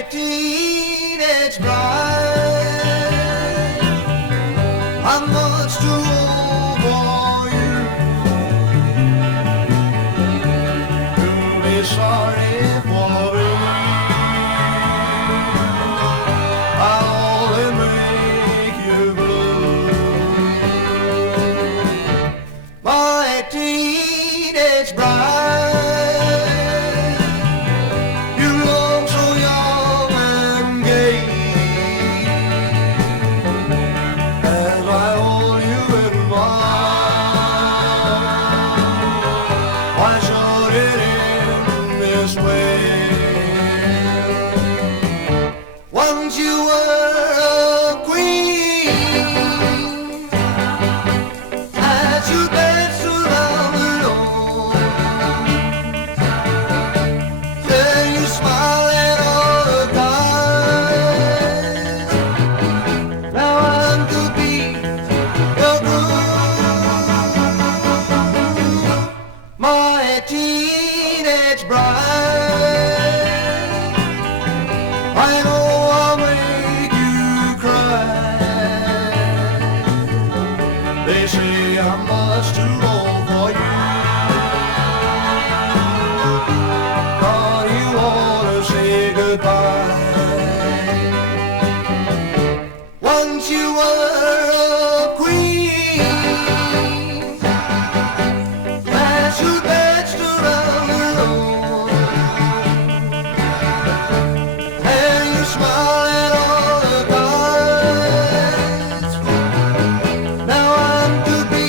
My teenage bride, I'm much too old for you to be sorry for me. I'll only make you blue. My teenage bride, you look so young and gay as I hold you in mine. Why should it end this way? Once you were a queen, as you danced around the room, then you smiled at all the guys. Now I'm to be your groom, my teenage bride. I know I'll make you cry. They say I'm much too old for you. But you wanna say goodbye. Once you were a queen, as you danced around the room, and you smiled at all the guys. Now I'm to be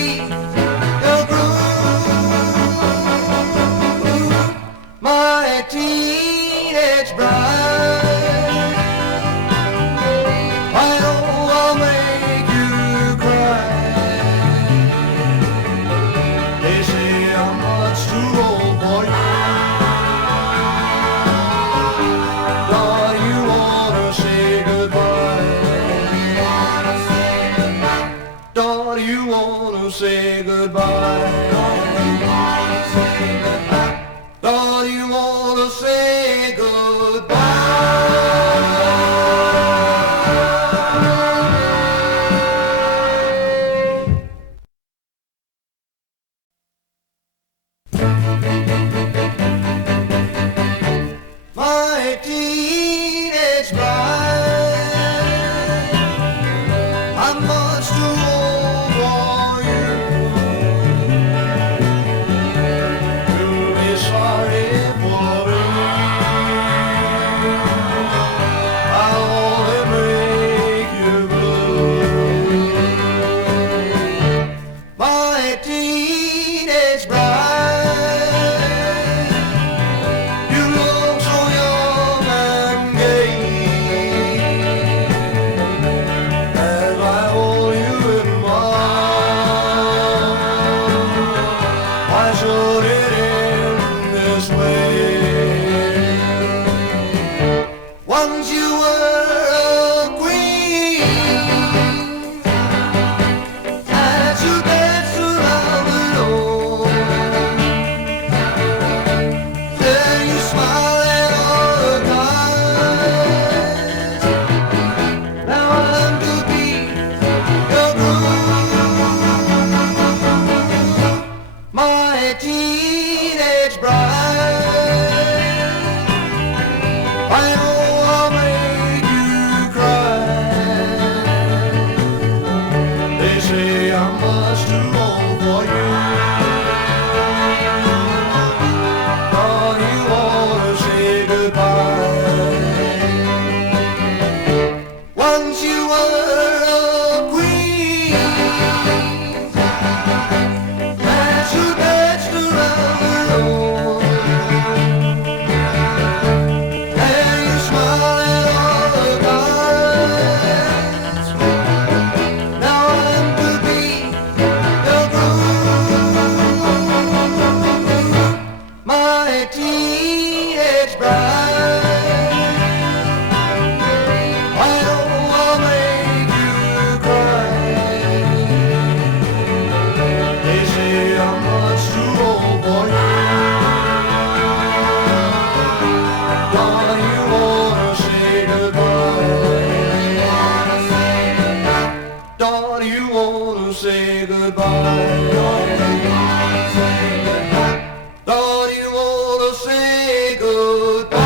your groom, my teenage bride. I know I'll make you cry. They say I'm much too old for you. Don't you wanna say goodbye? Don't you wanna say goodbye? Don't you wanna say goodbye? My teenage bride, I'm much too old for you to be sorry for me. I'll only make you blue. My teenage bride, you look so young and gay as I hold you in mine. Why should it end this way? Once you were a queen, as you danced around the room, then you smiled at all the guys. Now I'm to be your groom, my teenage say goodbye. Don't you wanna say goodbye?